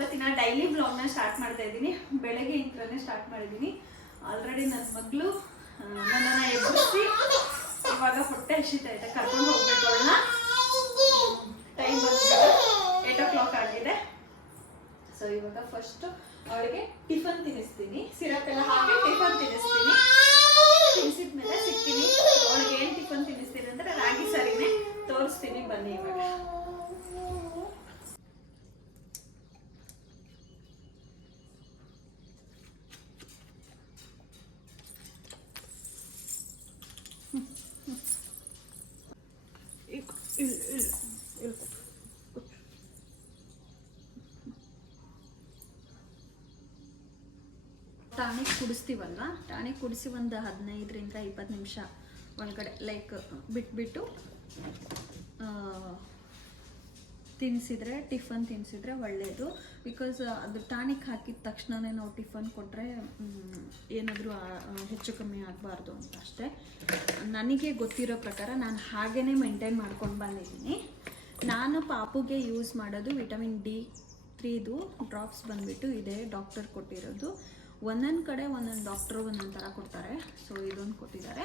ಇವತ್ತಿನ daily ಬ್ಲಾಗ್ನ start ಮಾಡ್ತಾ ಇದ್ದೀನಿ. ಬೆಳಗ್ಗೆ ಇಂತ್ರನೇ ಸ್ಟಾರ್ಟ್ ಮಾಡಿದ್ದೀನಿ. ಆಲ್ರೆಡಿ ನನ್ನ ಮಗಳು ನನ್ನನ್ನು ಎಬ್ಬಿಸಿ ಇವಾಗ ಹೊಟ್ಟೆ ಹಸಿತಾ ಇದೆ ಕರ್ಕೊಂಡು ಹೋಗ್ಬೇಕು ಅವಳನ್ನ ಟೈಮ್ ಬಂದ್ಬಿಟ್ಟು ಏಟ್ ಓ ಕ್ಲಾಕ್ ಆಗಿದೆ ಸೊ ಇವಾಗ ಫಸ್ಟ್ ಅವಳಿಗೆ ಟಿಫನ್ ತಿನ್ನಿಸ್ತೀನಿ ಸಿರಪ್ ಎಲ್ಲ ಹಾಕಿ ಟಿಫನ್ ತಿನ್ನಿಸ್ತೀನಿ ತಿನ್ಸಿದ ಮೇಲೆ ಸಿಗ್ತೀನಿ ಅವಳಿಗೆ ಏನ್ ಟಿಫನ್ ತಿನ್ನಿಸ್ತೀನಿ ಅಂದ್ರೆ ರಾಗಿ ಸರಿನೇ ತೋರಿಸ್ತೀನಿ ಬನ್ನಿ ಇವಾಗ ಟಾನಿಕ್ ಕುಡಿಸ್ತೀವಲ್ವ? ಟಾನಿಕ್ ಕುಡಿಸಿ ಒಂದು ಹದಿನೈದರಿಂದ ಇಪ್ಪತ್ತು ನಿಮಿಷ ಒಳಗಡೆ ಲೈಕ್ ಬಿಟ್ಬಿಟ್ಟು ತಿನ್ನಿಸಿದ್ರೆ ಟಿಫನ್ ತಿನ್ನಿಸಿದ್ರೆ ಒಳ್ಳೆಯದು ಬಿಕಾಸ್ ಅದು ಟಾನಿಕ್ ಹಾಕಿದ ತಕ್ಷಣವೇ ನಾವು ಟಿಫನ್ ಕೊಟ್ಟರೆ ಏನಾದರೂ ಹೆಚ್ಚು ಕಮ್ಮಿ ಆಗಬಾರ್ದು ಅಂತ ಅಷ್ಟೇ. ನನಗೆ ಗೊತ್ತಿರೋ ಪ್ರಕಾರ ನಾನು ಹಾಗೇ ಮೇಂಟೈನ್ ಮಾಡ್ಕೊಂಡು ಬಂದಿದ್ದೀನಿ. ನಾನು ಪಾಪುಗೆ ಯೂಸ್ ಮಾಡೋದು ವಿಟಮಿನ್ ಡಿ ತ್ರೀದು ಡ್ರಾಪ್ಸ್ ಬಂದುಬಿಟ್ಟು ಇದೆ ಡಾಕ್ಟರ್ ಕೊಟ್ಟಿರೋದು. ಒಂದೊಂದು ಕಡೆ ಒಂದೊಂದು ಡಾಕ್ಟ್ರು ಒಂದೊಂದು ಥರ ಕೊಡ್ತಾರೆ. ಸೊ ಇದೊಂದು ಕೊಟ್ಟಿದ್ದಾರೆ.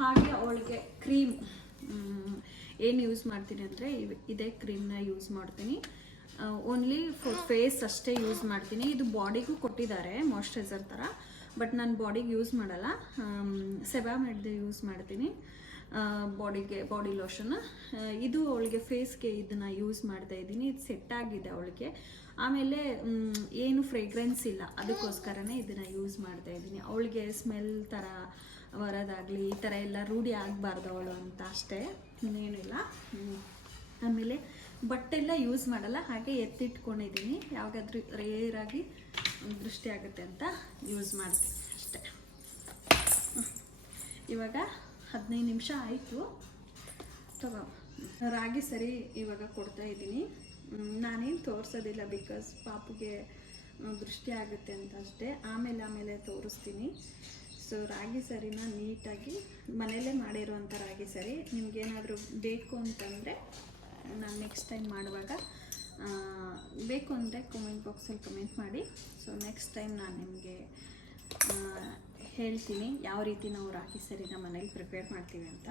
ಹಾಗೆ ಅವಳಿಗೆ ಕ್ರೀಮ್ ಏನು ಯೂಸ್ ಮಾಡ್ತೀನಿ ಅಂದರೆ ಇದೇ ಕ್ರೀಮ್ನ ಯೂಸ್ ಮಾಡ್ತೀನಿ. ಓನ್ಲಿ ಫಾರ್ ಫೇಸ್ ಅಷ್ಟೇ ಯೂಸ್ ಮಾಡ್ತೀನಿ. ಇದು ಬಾಡಿಗೂ ಕೊಟ್ಟಿದ್ದಾರೆ ಮಾಯ್ಶ್ಚರೈಸರ್ ಥರ ಬಟ್ ನಾನು ಬಾಡಿಗೆ ಯೂಸ್ ಮಾಡಲ್ಲ. ಸೆಬಾಮೆಡ್ದು ಯೂಸ್ ಮಾಡ್ತೀನಿ. ಬಾಡಿಗೆ ಬಾಡಿ ಲೋಷನ್ ಇದು ಅವಳಿಗೆ ಫೇಸ್ಗೆ ಇದನ್ನು ಯೂಸ್ ಮಾಡ್ತಾ ಇದ್ದೀನಿ. ಇದು ಸೆಟ್ ಆಗಿದೆ ಅವಳಿಗೆ. ಆಮೇಲೆ ಏನು ಫ್ರೇಗ್ರೆನ್ಸ್ ಇಲ್ಲ. ಅದಕ್ಕೋಸ್ಕರನೇ ಇದನ್ನು ಯೂಸ್ ಮಾಡ್ತಾ ಇದ್ದೀನಿ. ಅವಳಿಗೆ ಸ್ಮೆಲ್ ಥರ ಬರೋದಾಗಲಿ, ಈ ಥರ ಎಲ್ಲ ರೂಢಿ ಆಗಬಾರ್ದು ಅವಳು ಅಂತ ಅಷ್ಟೇ. ಇನ್ನೇನಿಲ್ಲ ಆಮೇಲೆ ಬಟ್ಟೆಲ್ಲ ಯೂಸ್ ಮಾಡಲ್ಲ, ಹಾಗೆ ಎತ್ತಿಟ್ಕೊಂಡಿದ್ದೀನಿ ಯಾವಾಗಾದ್ರೂ ರೇರಾಗಿ ದೃಷ್ಟಿ ಆಗುತ್ತೆ ಅಂತ ಯೂಸ್ ಮಾಡ್ತೀನಿ ಅಷ್ಟೇ. ಇವಾಗ ಹದಿನೈದು ನಿಮಿಷ ಆಯಿತು. ತಗೋ. ರಾಗಿ ಸರಿ ಇವಾಗ ಕೊಡ್ತಾ ಇದ್ದೀನಿ. ನಾನೇನು ತೋರಿಸೋದಿಲ್ಲ ಬಿಕಾಸ್ ಪಾಪುಗೆ ದೃಷ್ಟಿ ಆಗುತ್ತೆ ಅಂತ ಅಷ್ಟೇ. ಆಮೇಲೆ ಆಮೇಲೆ ತೋರಿಸ್ತೀನಿ. ಸೊ ರಾಗಿ ಸರಿನ ನೀಟಾಗಿ ಮನೆಯಲ್ಲೇ ಮಾಡಿರುವಂಥ ರಾಗಿ ಸರಿ. ನಿಮಗೇನಾದರೂ ಬೇಕು ಅಂತಂದರೆ ನಾನು ನೆಕ್ಸ್ಟ್ ಟೈಮ್ ಮಾಡುವಾಗ ಬೇಕು ಅಂದರೆ ಕಮೆಂಟ್ ಬಾಕ್ಸಲ್ಲಿ ಕಮೆಂಟ್ ಮಾಡಿ. ಸೊ ನೆಕ್ಸ್ಟ್ ಟೈಮ್ ನಾನು ನಿಮಗೆ ಹೇಳ್ತೀನಿ ಯಾವ ರೀತಿ ನಾವು ರಾಗಿ ಸರಿನ ಮನೇಲಿ ಪ್ರಿಪೇರ್ ಮಾಡ್ತೀವಿ ಅಂತ.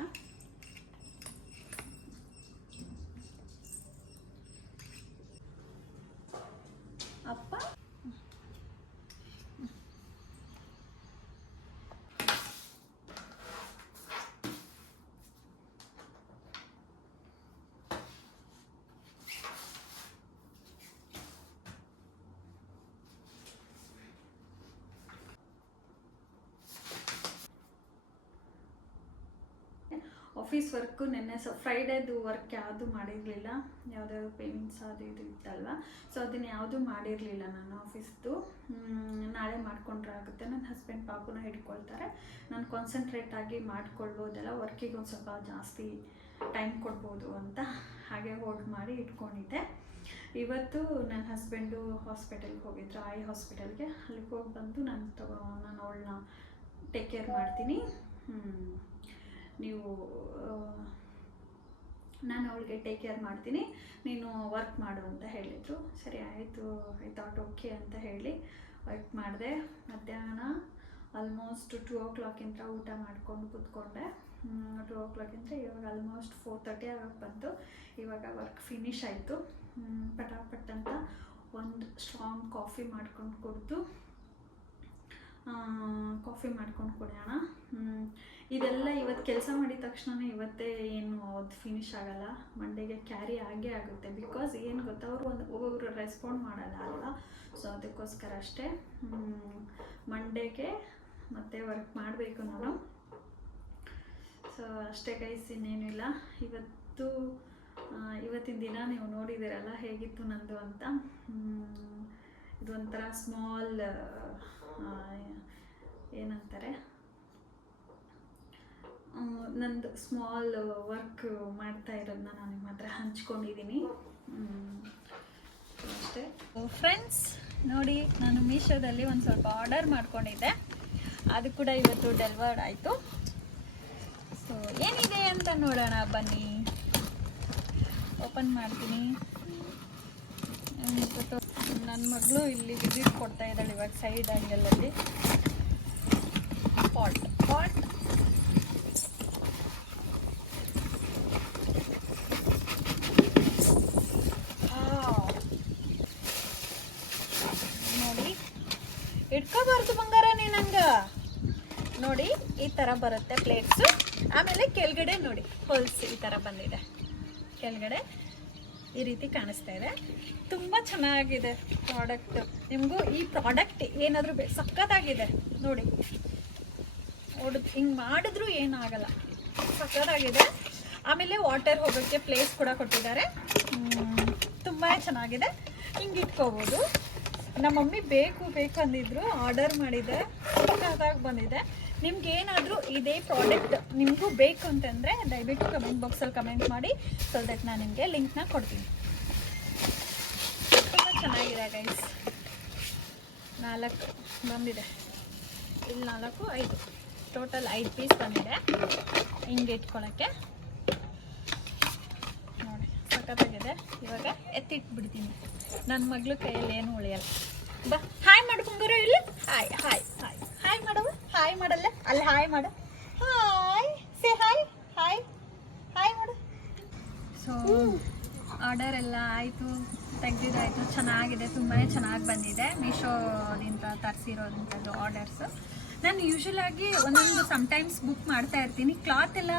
ಆಫೀಸ್ ವರ್ಕು ನೆನ್ನೆ ಸೊ ಫ್ರೈಡೇದು ವರ್ಕ್ ಯಾವುದು ಮಾಡಿರಲಿಲ್ಲ. ಯಾವುದಾದ್ರು ಪೇಮೆಂಟ್ಸ್ ಅದು ಇದು ಇತ್ತಲ್ವ? ಸೊ ಅದನ್ನ ಯಾವುದು ಮಾಡಿರಲಿಲ್ಲ ನಾನು ಆಫೀಸ್ದು ನಾಳೆ ಮಾಡಿಕೊಂಡ್ರೆ ಆಗುತ್ತೆ. ನನ್ನ ಹಸ್ಬೆಂಡ್ ಪಾಪುನ ಹಿಡ್ಕೊಳ್ತಾರೆ. ನಾನು ಕಾನ್ಸಂಟ್ರೇಟ್ ಆಗಿ ಮಾಡ್ಕೊಳ್ಬೋದಲ್ಲ ವರ್ಕಿಗೆ ಒಂದು ಸ್ವಲ್ಪ ಜಾಸ್ತಿ ಟೈಮ್ ಕೊಡ್ಬೋದು ಅಂತ ಹಾಗೆ ಹೋಲ್ಡ್ ಮಾಡಿ ಇಟ್ಕೊಂಡಿದ್ದೆ. ಇವತ್ತು ನನ್ನ ಹಸ್ಬೆಂಡು ಹಾಸ್ಪಿಟಲ್ಗೆ ಹೋಗಿದ್ರು. ಐ ಹಾಸ್ಪಿಟಲ್ಗೆ ಅಲ್ಲಿಗೆ ಹೋಗಿ ಬಂದು ನಾನು ತಗೋ, ನಾನು ಅವಳನ್ನ ಟೇಕ್ ಕೇರ್ ಮಾಡ್ತೀನಿ. ನೀವು ನಾನು ಅವಳಿಗೆ ಟೇಕ್ ಕೇರ್ ಮಾಡ್ತೀನಿ. ನೀನು ವರ್ಕ್ ಮಾಡು ಅಂತ ಹೇಳಿದರು ಸರಿ, ಆಯಿತು ಐ ಥಾಟ್ ಓಕೆ ಅಂತ ಹೇಳಿ ವರ್ಕ್ ಮಾಡಿದೆ. ಮಧ್ಯಾಹ್ನ ಆಲ್ಮೋಸ್ಟ್ ಟೂ ಓ ಕ್ಲಾಕಿಂದ ಊಟ ಮಾಡ್ಕೊಂಡು ಕೂತ್ಕೊಂಡೆ. ಟೂ ಓ ಕ್ಲಾಕಿಂದ ಇವಾಗ ಆಲ್ಮೋಸ್ಟ್ ಫೋರ್ ತರ್ಟಿ ಆಗಕ್ಕೆ ಬಂತು. ಇವಾಗ ವರ್ಕ್ ಫಿನಿಶ್ ಆಯಿತು. ಪಟಾಪಟ್ ಅಂತ ಒಂದು ಸ್ಟ್ರಾಂಗ್ ಕಾಫಿ ಮಾಡ್ಕೊಂಡು ಕುಡಿದು ಕಾಫಿ ಮಾಡ್ಕೊಂಡು ಕುಡಿಯೋಣ. ಇದೆಲ್ಲ ಇವತ್ತು ಕೆಲಸ ಮಾಡಿದ ತಕ್ಷಣ ಇವತ್ತೇ ಏನು ಅದು ಫಿನಿಶ್ ಆಗಲ್ಲ. ಮಂಡೆಗೆ ಕ್ಯಾರಿ ಆಗೇ ಆಗುತ್ತೆ. ಬಿಕಾಸ್ ಏನು ಗೊತ್ತಾ, ಅವರು ಒಂದು ಒಬ್ಬೊಬ್ರು ರೆಸ್ಪಾಂಡ್ ಮಾಡಲ್ಲ ಅಲ್ವಾ? ಸೊ ಅದಕ್ಕೋಸ್ಕರ ಅಷ್ಟೇ. ಮಂಡೆಗೆ ಮತ್ತೆ ವರ್ಕ್ ಮಾಡಬೇಕು ನಾನು. ಸೊ ಅಷ್ಟೇ ಗೈಸ್ ಇನ್ನೇನಿಲ್ಲ ಇವತ್ತು ಇವತ್ತಿನ ದಿನ ನೀವು ನೋಡಿದ್ದೀರಲ್ಲ ಹೇಗಿತ್ತು ನಂದು ಅಂತ. ಇದೊಂಥರ ಸ್ಮಾಲ್ ಏನಂತಾರೆ? ನಂದು ಸ್ಮಾಲ್ ವರ್ಕ್ ಮಾಡ್ತಾ ಇರೋದನ್ನ ನಾನು ನಿಮ್ಮ ಹತ್ರ ಹಂಚ್ಕೊಂಡಿದ್ದೀನಿ. ಅಷ್ಟೇ. ಫ್ರೆಂಡ್ಸ್ ನೋಡಿ, ನಾನು ಮೀಶೋದಲ್ಲಿ ಒಂದು ಸ್ವಲ್ಪ ಆರ್ಡರ್ ಮಾಡ್ಕೊಂಡಿದ್ದೆ. ಅದು ಕೂಡ ಇವತ್ತು ಡೆಲಿವರ್ಡ್ ಆಯಿತು. ಸೊ ಏನಿದೆ ಅಂತ ನೋಡೋಣ, ಬನ್ನಿ. ಓಪನ್ ಮಾಡ್ತೀನಿ. ನನ್ನ ಮಗಳು ಇಲ್ಲಿ ವಿಸಿಟ್ ಕೊಡ್ತಾ ಇದ್ದಾಳೆ ಇವಾಗ ಸೈಡ್ ಆ್ಯಂಗಲಲ್ಲಿ ಪಾಟ್ ಪಾಟ್ ನೋಡಿ ಇಟ್ಕೋಬಾರ್ದು ಬಂಗಾರ ನೀನಂಗ ನೋಡಿ ಈ ಥರ ಬರುತ್ತೆ ಪ್ಲೇಟ್ಸು ಆಮೇಲೆ ಕೆಳಗಡೆ ನೋಡಿ ಹೋಲ್ಸ್ ಈ ಥರ ಬಂದಿದೆ. ಕೆಳಗಡೆ ಈ ರೀತಿ ಕಾಣಿಸ್ತಾ ಇದೆ. ತುಂಬ ಚೆನ್ನಾಗಿದೆ ಪ್ರಾಡಕ್ಟ್ ನಿಮಗೂ ಈ ಪ್ರಾಡಕ್ಟ್ ಏನಾದರೂ ಬೇ ಸಕ್ಕತ್ತಾಗಿದೆ ನೋಡಿ. ಹೊಡೆದು ಹಿಂಗೆ ಮಾಡಿದ್ರೂ ಏನಾಗಲ್ಲ. ಸಕ್ಕತ್ತಾಗಿದೆ ಆಮೇಲೆ ವಾಟರ್ ಹೋಗೋಕ್ಕೆ ಪ್ಲೇಸ್ ಕೂಡ ಕೊಟ್ಟಿದ್ದಾರೆ. ತುಂಬಾ ಚೆನ್ನಾಗಿದೆ. ಹಿಂಗೆ ಇಟ್ಕೋಬೋದು. ನಮ್ಮ ಮಮ್ಮಿ ಬೇಕು ಬೇಕು ಅಂದಿದ್ರು ಆರ್ಡರ್ ಮಾಡಿದೆ. ಸಕ್ಕತ್ತಾಗಿ ಬಂದಿದೆ. ನಿಮ್ಗೆ ಏನಾದರೂ ಇದೇ ಪ್ರಾಡಕ್ಟ್ ನಿಮಗೂ ಬೇಕು ಅಂತಂದರೆ ದಯವಿಟ್ಟು ಕಮೆಂಟ್ ಬಾಕ್ಸಲ್ಲಿ ಕಮೆಂಟ್ ಮಾಡಿ ಸೊ ದಟ್ ನಾನು ನಿಮಗೆ ಲಿಂಕ್ನ ಕೊಡ್ತೀನಿ. ತುಂಬ ಚೆನ್ನಾಗಿದೆ ಗೈಸ್ ನಾಲ್ಕು ಬಂದಿದೆ. ಇಲ್ಲಿ ನಾಲ್ಕು, ಐದು. ಟೋಟಲ್ ಐದು ಪೀಸ್ ಬಂದಿದೆ. ಹಿಂಗೆ ಇಟ್ಕೊಳ್ಳೋಕ್ಕೆ ನೋಡಿ, ಸಖತ್ತಾಗಿದೆ. ಇವಾಗ ಎತ್ತಿಟ್ಬಿಡ್ತೀನಿ. ನನ್ನ ಮಗಳು ಕೈಯಲ್ಲಿ ಏನು ಉಳಿಯಲ್ಲ. ಬಾ, ಹಾಯ್ ಮಾಡ್ಕೊಂಬರೋ ಇಲ್ಲಿ. Hi hi hi. ಹಾಯ್ ಮಾಡವ ಹಾಯ್ ಮಾಡಲ್ಲ? ಅಲ್ಲಿ ಹಾಯ್ ಮಾಡು. Hi. Say hi hi hi ಮಾಡು. ಸೊ ಆರ್ಡರ್ ಎಲ್ಲ ಆಯಿತು ತೆಗ್ದಿದ್ದಾಯಿತು ಚೆನ್ನಾಗಿದೆ ತುಂಬಾ ಚೆನ್ನಾಗಿ ಬಂದಿದೆ. ಮೀಶೋದಿಂದ ತರಿಸಿರೋದಂಥದ್ದು ಆರ್ಡರ್ಸು ನಾನು ಯೂಶ್ವಲಾಗಿ ಒಂದೊಂದು ಸಮ್ಟೈಮ್ಸ್ ಬುಕ್ ಮಾಡ್ತಾ ಇರ್ತೀನಿ. ಕ್ಲಾತ್ ಎಲ್ಲ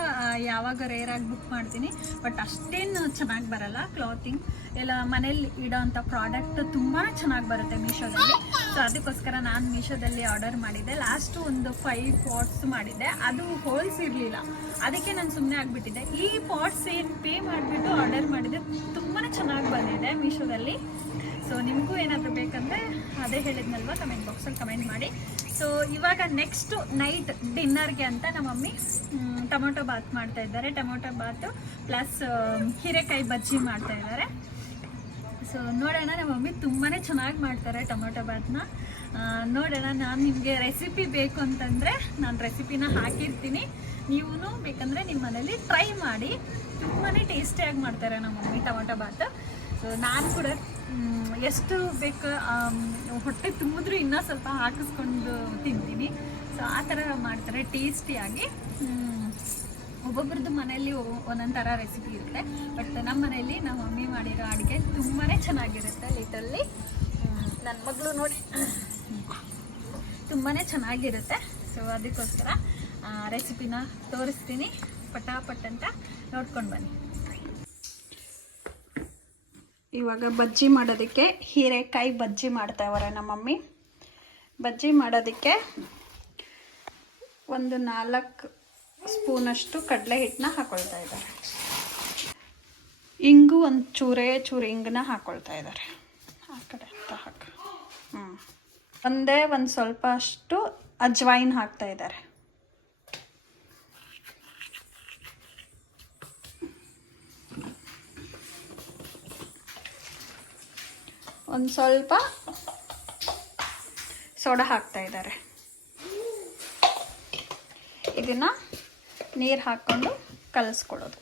ಯಾವಾಗ ರೇರಾಗಿ ಬುಕ್ ಮಾಡ್ತೀನಿ ಬಟ್ ಅಷ್ಟೇನು ಚೆನ್ನಾಗಿ ಬರಲ್ಲ. ಕ್ಲಾತಿಂಗ್ ಎಲ್ಲ ಮನೇಲಿ ಇಡೋ ಅಂಥ ಪ್ರಾಡಕ್ಟ್ ತುಂಬ ಚೆನ್ನಾಗಿ ಬರುತ್ತೆ ಮೀಶೋದಲ್ಲಿ ಸೊ ಅದಕ್ಕೋಸ್ಕರ ನಾನು ಮೀಶೋದಲ್ಲಿ ಆರ್ಡರ್ ಮಾಡಿದ್ದೆ. ಲಾಸ್ಟು ಒಂದು ಫೈವ್ ಪಾಟ್ಸ್ ಮಾಡಿದ್ದೆ. ಅದು ಹೋಲ್ಸ್ ಇರಲಿಲ್ಲ. ಅದಕ್ಕೆ ನಾನು ಸುಮ್ಮನೆ ಆಗಿಬಿಟ್ಟಿದ್ದೆ. ಈ ಪಾಟ್ಸ್ ಏನು ಪೇ ಮಾಡಿಬಿಟ್ಟು ಆರ್ಡರ್ ಮಾಡಿದ್ದೆ ತುಂಬಾ ಚೆನ್ನಾಗಿ ಬಂದಿದೆ ಮೀಶೋದಲ್ಲಿ. ಸೊ ನಿಮಗೂ ಏನಾದರೂ ಬೇಕಂದರೆ ಅದೇ ಹೇಳಿದ್ನಲ್ವ? ಕಮೆಂಟ್ ಬಾಕ್ಸಲ್ಲಿ ಕಮೆಂಟ್ ಮಾಡಿ. ಸೊ ಇವಾಗ ನೆಕ್ಸ್ಟು ನೈಟ್ ಡಿನ್ನರ್ಗೆ ಅಂತ ನಮ್ಮ ಮಮ್ಮಿ ಟೊಮೊಟೊ ಬಾತ್ ಮಾಡ್ತಾ ಇದ್ದಾರೆ. ಟೊಮೊಟೊ ಬಾತು ಪ್ಲಸ್ ಹೀರೆಕಾಯಿ ಬಜ್ಜಿ ಮಾಡ್ತಾ ಇದ್ದಾರೆ. ಸೊ ನೋಡೋಣ, ನಮ್ಮ ಮಮ್ಮಿ ತುಂಬಾ ಚೆನ್ನಾಗಿ ಮಾಡ್ತಾರೆ ಟೊಮೊಟೊ ಬಾತ್ನ. ನೋಡೋಣ, ನಾನು ನಿಮಗೆ ರೆಸಿಪಿ ಬೇಕು ಅಂತಂದರೆ ನಾನು ರೆಸಿಪಿನ ಹಾಕಿರ್ತೀನಿ. ನೀವು ಬೇಕಂದರೆ ನಿಮ್ಮ ಮನೇಲಿ ಟ್ರೈ ಮಾಡಿ. ತುಂಬಾ ಟೇಸ್ಟಿಯಾಗಿ ಮಾಡ್ತಾರೆ ನಮ್ಮ ಮಮ್ಮಿ ಟೊಮೊಟೊ ಬಾತ್. ಸೊ ನಾನು ಕೂಡ ಎಷ್ಟು ಬೇಕು ಹೊಟ್ಟೆ ತುಂಬಿದ್ರೂ ಇನ್ನೂ ಸ್ವಲ್ಪ ಹಾಕಿಸ್ಕೊಂಡು ತಿಂತೀನಿ. ಸೊ ಆ ಥರ ಮಾಡ್ತಾರೆ ಟೇಸ್ಟಿಯಾಗಿ ಒಬ್ಬೊಬ್ರದ್ದು ಮನೆಯಲ್ಲಿ ಒಂದೊಂದು ಥರ ರೆಸಿಪಿ ಇರುತ್ತೆ. ಬಟ್ ನಮ್ಮ ಮನೆಯಲ್ಲಿ ನಮ್ಮ ಮಮ್ಮಿ ಮಾಡಿರೋ ಅಡುಗೆ ತುಂಬಾ ಚೆನ್ನಾಗಿರುತ್ತೆ ಲಿಟಲ್ಲಿ ನನ್ನ ಮಗಳು ನೋಡಿ. ತುಂಬಾ ಚೆನ್ನಾಗಿರುತ್ತೆ. ಸೊ ಅದಕ್ಕೋಸ್ಕರ ರೆಸಿಪಿನ ತೋರಿಸ್ತೀನಿ. ಪಟಾಪಟ್ ಅಂತ ನೋಡ್ಕೊಂಡು ಬನ್ನಿ. ಇವಾಗ ಬಜ್ಜಿ ಮಾಡೋದಕ್ಕೆ ಹೀರೆಕಾಯಿ ಬಜ್ಜಿ ಮಾಡ್ತಾ ಇದ್ದಾರೆ ನಮ್ಮ ಮಮ್ಮಿ. ಬಜ್ಜಿ ಮಾಡೋದಕ್ಕೆ ಒಂದು ನಾಲ್ಕು ಸ್ಪೂನಷ್ಟು ಕಡಲೆ ಹಿಟ್ಟನ್ನ ಹಾಕೊಳ್ತಾ ಇದ್ದಾರೆ. ಇಂಗು ಒಂದು ಚೂರೇ ಚೂರು ಇಂಗನ್ನ ಹಾಕೊಳ್ತಾ ಇದ್ದಾರೆ. ಆ ಕಡೆ ಅಂತ ಹಾಕ. ಹ್ಞೂ ಒಂದೇ ಒಂದು ಸ್ವಲ್ಪ ಅಷ್ಟು ಅಜ್ವಾಯಿನ್ ಹಾಕ್ತಾ ಇದ್ದಾರೆ. ಒಂದು ಸ್ವಲ್ಪ ಸೋಡಾ ಹಾಕ್ತಾ ಇದ್ದಾರೆ. ಇದನ್ನ ನೀರು ಹಾಕ್ಕೊಂಡು ಕಲಿಸ್ಕೊಳ್ಳೋದು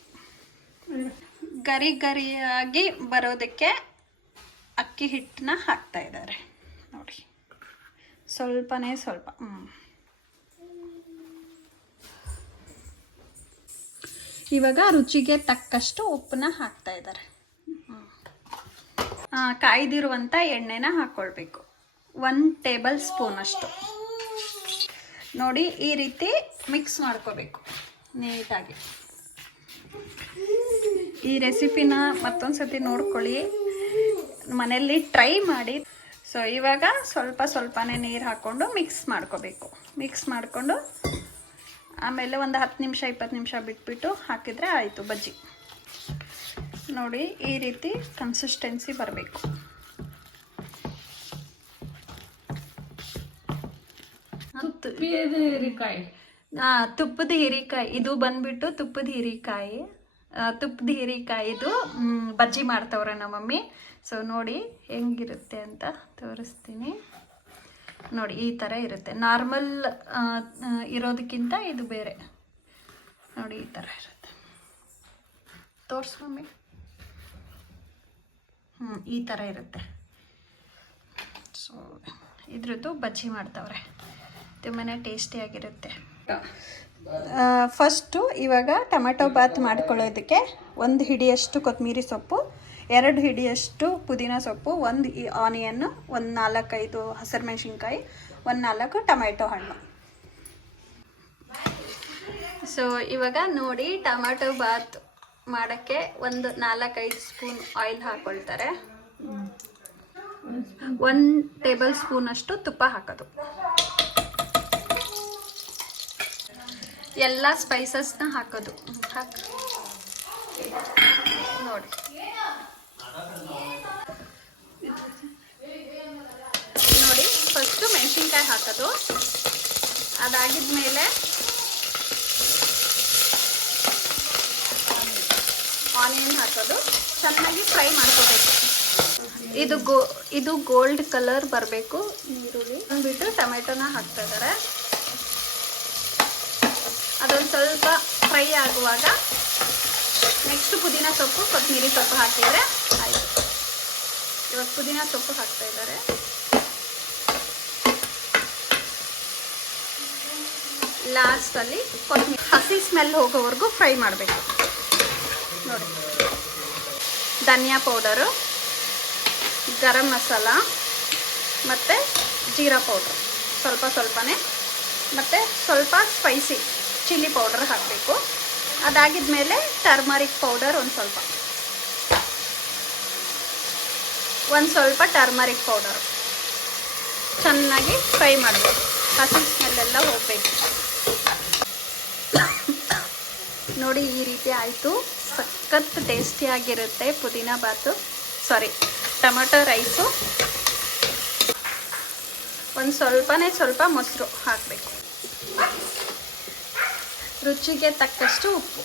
ಗರಿ ಗರಿಯಾಗಿ ಬರೋದಕ್ಕೆ ಅಕ್ಕಿ ಹಿಟ್ಟನ್ನ ಹಾಕ್ತಾ ಇದ್ದಾರೆ. ನೋಡಿ. ಸ್ವಲ್ಪನೇ ಸ್ವಲ್ಪ. ಹ್ಞೂ ಇವಾಗ ರುಚಿಗೆ ತಕ್ಕಷ್ಟು ಉಪ್ಪನ್ನ ಹಾಕ್ತಾ ಇದ್ದಾರೆ. ಕಾಯ್ದಿರುವಂಥ ಎಣ್ಣೆನ ಹಾಕ್ಕೊಳ್ಬೇಕು ಒನ್ ಟೇಬಲ್ ಸ್ಪೂನ್ ಅಷ್ಟು. ನೋಡಿ, ಈ ರೀತಿ ಮಿಕ್ಸ್ ಮಾಡ್ಕೋಬೇಕು. ನೀಟಾಗಿ. ಈ ರೆಸಿಪಿನ ಮತ್ತೊಂದು ಸತಿ ನೋಡ್ಕೊಳ್ಳಿ. ಮನೆಯಲ್ಲಿ ಟ್ರೈ ಮಾಡಿ. ಸೊ ಇವಾಗ ಸ್ವಲ್ಪ ಸ್ವಲ್ಪನೇ ನೀರು ಹಾಕ್ಕೊಂಡು ಮಿಕ್ಸ್ ಮಾಡ್ಕೋಬೇಕು. ಮಿಕ್ಸ್ ಮಾಡಿಕೊಂಡು ಆಮೇಲೆ ಒಂದು ಹತ್ತು ನಿಮಿಷ ಇಪ್ಪತ್ತು ನಿಮಿಷ ಬಿಟ್ಬಿಟ್ಟು ಹಾಕಿದರೆ ಆಯಿತು ಬಜ್ಜಿ. ನೋಡಿ ಈ ರೀತಿ ಕನ್ಸಿಸ್ಟೆನ್ಸಿ ಬರಬೇಕು. ಹೀರೆಕಾಯಿ ತುಪ್ಪದ ಹೀರಿಕಾಯಿ, ಇದು ಬಂದ್ಬಿಟ್ಟು ತುಪ್ಪದ ಹೀರಿಕಾಯಿ. ತುಪ್ಪದ ಹೀರಿಕಾಯಿದು ಬಜ್ಜಿ ಮಾಡ್ತವ್ರೆ ನಮ್ಮ ಮಮ್ಮಿ ಸೊ ನೋಡಿ ಹೆಂಗಿರುತ್ತೆ ಅಂತ ತೋರಿಸ್ತೀನಿ. ನೋಡಿ, ಈ ಥರ ಇರುತ್ತೆ. ನಾರ್ಮಲ್ ಇರೋದಕ್ಕಿಂತ ಇದು ಬೇರೆ. ನೋಡಿ, ಈ ಥರ ಇರುತ್ತೆ. ತೋರಿಸು ಮಮ್ಮಿ. ಹ್ಞೂ ಈ ಥರ ಇರುತ್ತೆ. ಸೊ ಇದ್ರದ್ದು ಬಜ್ಜಿ ಮಾಡ್ತವ್ರೆ. ತುಂಬಾ ಟೇಸ್ಟಿಯಾಗಿರುತ್ತೆ. ಫಸ್ಟು ಇವಾಗ ಟೊಮೆಟೊ ಬಾತ್ ಮಾಡ್ಕೊಳ್ಳೋದಕ್ಕೆ ಒಂದು ಹಿಡಿಯಷ್ಟು ಕೊತ್ತಂಬರಿ ಸೊಪ್ಪು, ಎರಡು ಹಿಡಿಯಷ್ಟು ಪುದೀನ ಸೊಪ್ಪು, ಒಂದು ಆನಿಯನ್ನು ಒಂದು ನಾಲ್ಕೈದು ಹಸಿರು ಮೆಣಸಿನ್ಕಾಯಿ ಒಂದು ನಾಲ್ಕು ಟೊಮೆಟೊ ಹಣ್ಣು. ಸೊ ಇವಾಗ ನೋಡಿ ಟೊಮೆಟೊ ಬಾತ್ ಮಾಡೋಕ್ಕೆ ಒಂದು ನಾಲ್ಕೈದು ಸ್ಪೂನ್ ಆಯಿಲ್ ಹಾಕ್ಕೊಳ್ತಾರೆ ಒಂದು ಟೇಬಲ್ ಸ್ಪೂನ್ ಅಷ್ಟು ತುಪ್ಪ ಹಾಕೋದು. ಎಲ್ಲ ಸ್ಪೈಸಸ್ನ ಹಾಕೋದು. ಹಾಕಿ. ನೋಡಿ. ನೋಡಿ ಫಸ್ಟು ಮೆಣಸಿನ್ಕಾಯಿ ಹಾಕೋದು. ಅದಾಗಿದ್ಮೇಲೆ ಆನಿಯನ್ ಹಾಕೋದು. ಚೆನ್ನಾಗಿ ಫ್ರೈ ಮಾಡ್ಕೋಬೇಕು. ಇದು ಗೋ ಇದು ಗೋಲ್ಡ್ ಕಲರ್ ಬರಬೇಕು ಈರುಳ್ಳಿ ಅಂದ್ಬಿಟ್ಟು ಟೊಮೆಟೊನ ಹಾಕ್ತಾ ಇದ್ದಾರೆ. ಅದೊಂದು ಸ್ವಲ್ಪ ಫ್ರೈ ಆಗುವಾಗ ನೆಕ್ಸ್ಟ್ ಪುದೀನ ಸೊಪ್ಪು, ಕೊತ್ತಂಬರಿ ಸೊಪ್ಪು ಹಾಕಿದರೆ ಆಯಿತು. ಇವಾಗ ಪುದೀನ ಸೊಪ್ಪು ಹಾಕ್ತಾ ಇದ್ದಾರೆ. ಲಾಸ್ಟಲ್ಲಿ ಕೊತ್ತಂಬರಿ ಹಸಿ ಸ್ಮೆಲ್ ಹೋಗೋವರೆಗೂ ಫ್ರೈ ಮಾಡಬೇಕು. ನೋಡಿ. ಧನಿಯಾ ಪೌಡರು ಗರಂ ಮಸಾಲ ಮತ್ತು ಜೀರಾ ಪೌಡ್ರ್ ಸ್ವಲ್ಪ ಸ್ವಲ್ಪನೇ. ಮತ್ತು ಸ್ವಲ್ಪ ಸ್ಪೈಸಿ ಚಿಲ್ಲಿ ಪೌಡರ್ ಹಾಕಬೇಕು. ಅದಾಗಿದ ಮೇಲೆ ಟರ್ಮರಿಕ್ ಪೌಡರ್ ಒಂದು ಸ್ವಲ್ಪ. ಒಂದು ಸ್ವಲ್ಪ ಟರ್ಮರಿಕ್ ಪೌಡರ್. ಚೆನ್ನಾಗಿ ಫ್ರೈ ಮಾಡಬೇಕು. ಹಸಿ ಸ್ಮೆಲ್ಲೆಲ್ಲ ಹೋಗಬೇಕು. ನೋಡಿ, ಈ ರೀತಿ ಆಯಿತು. ಸಖತ್ ಟೇಸ್ಟಿಯಾಗಿರುತ್ತೆ ಪುದೀನ ಬಾತು ಸಾರಿ, ಟೊಮೆಟೊ ರೈಸು. ಒಂದು ಸ್ವಲ್ಪನೇ ಸ್ವಲ್ಪ ಮೊಸರು ಹಾಕಬೇಕು. ರುಚಿಗೆ ತಕ್ಕಷ್ಟು ಉಪ್ಪು.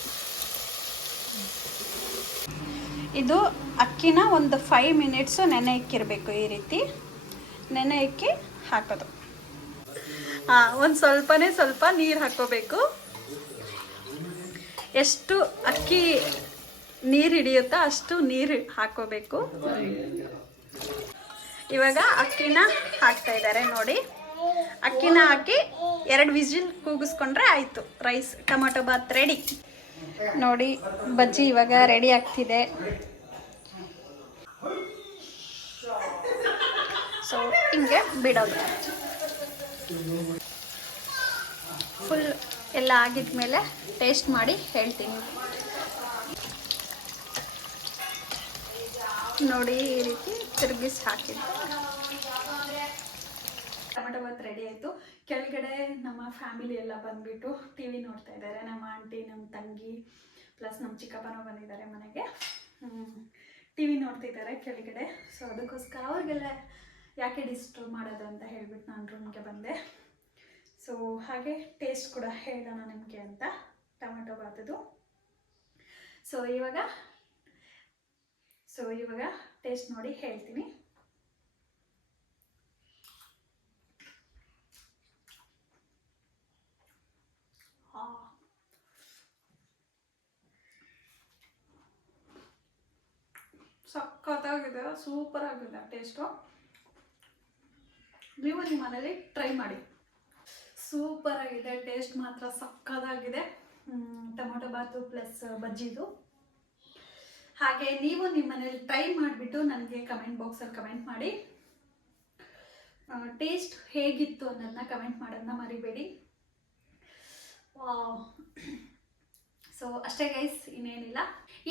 ಇದು ಅಕ್ಕಿನ ಒಂದು ಫೈವ್ ಮಿನಿಟ್ಸು ನೆನೆ ಇಕ್ಕಿರಬೇಕು ಈ ರೀತಿ. ನೆನೆ ಇಕ್ಕಿ ಹಾಕೋದು. ಹಾಂ ಒಂದು ಸ್ವಲ್ಪನೇ ಸ್ವಲ್ಪ ನೀರು ಹಾಕೋಬೇಕು. ಎಷ್ಟು ಅಕ್ಕಿ ನೀರು ಹಿಡಿಯುತ್ತೋ ಅಷ್ಟು ನೀರು ಹಾಕೋಬೇಕು. ಇವಾಗ ಅಕ್ಕಿನ ಹಾಕ್ತಾ ಇದ್ದಾರೆ ನೋಡಿ. ಅಕ್ಕಿನ ಹಾಕಿ ಎರಡು ವಿಸಿಲ್ ಕೂಗಿಸ್ಕೊಂಡ್ರೆ ಆಯಿತು. ರೈಸ್, ಟೊಮೊಟೊ ಬಾತ್ ರೆಡಿ ನೋಡಿ, ಬಜ್ಜಿ ಇವಾಗ ರೆಡಿ ಆಗ್ತಿದೆ. ಸೊ ಹಿಂಗೆ ಬಿಡೋದು. ಫುಲ್ ಎಲ್ಲ ಆಗಿದ್ಮೇಲೆ ಟೇಸ್ಟ್ ಮಾಡಿ ಹೇಳ್ತೀನಿ. ನೋಡಿ, ಈ ರೀತಿ ತಿರುಗಿಸಿ ಹಾಕಿದ್ದೆ. ಟೊಮೆಟೊ ಬಾತ್ ರೆಡಿ ಆಯಿತು. ಕೆಳಗಡೆ ನಮ್ಮ ಫ್ಯಾಮಿಲಿ ಎಲ್ಲ ಬಂದ್ಬಿಟ್ಟು ಟಿ ವಿ ನೋಡ್ತಾ ಇದ್ದಾರೆ. ನಮ್ಮ ಆಂಟಿ ನಮ್ಮ ತಂಗಿ ಪ್ಲಸ್ ನಮ್ಮ ಚಿಕ್ಕಪ್ಪನೂ ಬಂದಿದ್ದಾರೆ ಮನೆಗೆ. ಟಿ ವಿ ನೋಡ್ತಿದ್ದಾರೆ ಕೆಳಗಡೆ. ಸೊ ಅದಕ್ಕೋಸ್ಕರ ಅವ್ರಿಗೆಲ್ಲ ಯಾಕೆ ಡಿಸ್ಟರ್ಬ್ ಮಾಡೋದು ಅಂತ ಹೇಳ್ಬಿಟ್ಟು ನಾನು ರೂಮ್ಗೆ ಬಂದೆ. ಸೊ ಹಾಗೆ ಟೇಸ್ಟ್ ಕೂಡ ಹೇಳೋಣ ನಿಮಗೆ ಅಂತ ಟೊಮೆಟೊ ಬಾತದು ಸೊ ಇವಾಗ ಸೊ ಇವಾಗ ಟೇಸ್ಟ್ ನೋಡಿ ಹೇಳ್ತೀನಿ ಆ. ಸಖತ್ತಾಗಿದೆ ಸೂಪರ್ ಆಗಿದೆ ಟೇಸ್ಟು ನೀವು ನಿಮ್ಮ ಮನೇಲಿ ಟ್ರೈ ಮಾಡಿ. ಸೂಪರ್ ಆಗಿದೆ ಟೇಸ್ಟ್ ಮಾತ್ರ ಸಕ್ಕತ್ತಾಗಿದೆ ಟೊಮೊಟೊ ಬಾತು ಪ್ಲಸ್ ಬಜ್ಜಿದು. ಹಾಗೆ ನೀವು ನಿಮ್ಮ ಮನೇಲಿ ಟ್ರೈ ಮಾಡಿಬಿಟ್ಟು ನನಗೆ ಕಮೆಂಟ್ ಬಾಕ್ಸಲ್ಲಿ ಕಮೆಂಟ್ ಮಾಡಿ. ಟೇಸ್ಟ್ ಹೇಗಿತ್ತು ಅನ್ನೋದನ್ನ ಕಮೆಂಟ್ ಮಾಡೋದನ್ನ ಮರಿಬೇಡಿ. ಸೊ ಅಷ್ಟೇ ಗೈಸ್ ಇನ್ನೇನಿಲ್ಲ.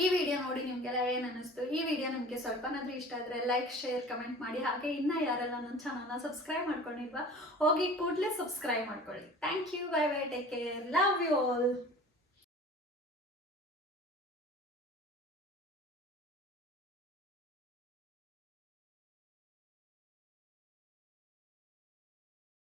ಈ ವಿಡಿಯೋ ನೋಡಿ ನಿಮಗೆಲ್ಲ ಏನು ಅನ್ನಿಸ್ತು ಈ ವಿಡಿಯೋ ನಿಮಗೆ ಸ್ವಲ್ಪನಾದರೂ ಇಷ್ಟ ಆದರೆ ಲೈಕ್ ಶೇರ್ ಕಮೆಂಟ್ ಮಾಡಿ. ಹಾಗೆ ಇನ್ನ ಯಾರೆಲ್ಲ ನನ್ನ ಚಾನಲ್ನ ಸಬ್ಸ್ಕ್ರೈಬ್ ಮಾಡ್ಕೊಂಡಿಲ್ವಾ, ಹೋಗಿ ಕೂಡಲೇ ಸಬ್ಸ್ಕ್ರೈಬ್ ಮಾಡ್ಕೊಳ್ಳಿ. Thank you bye bye take care love you all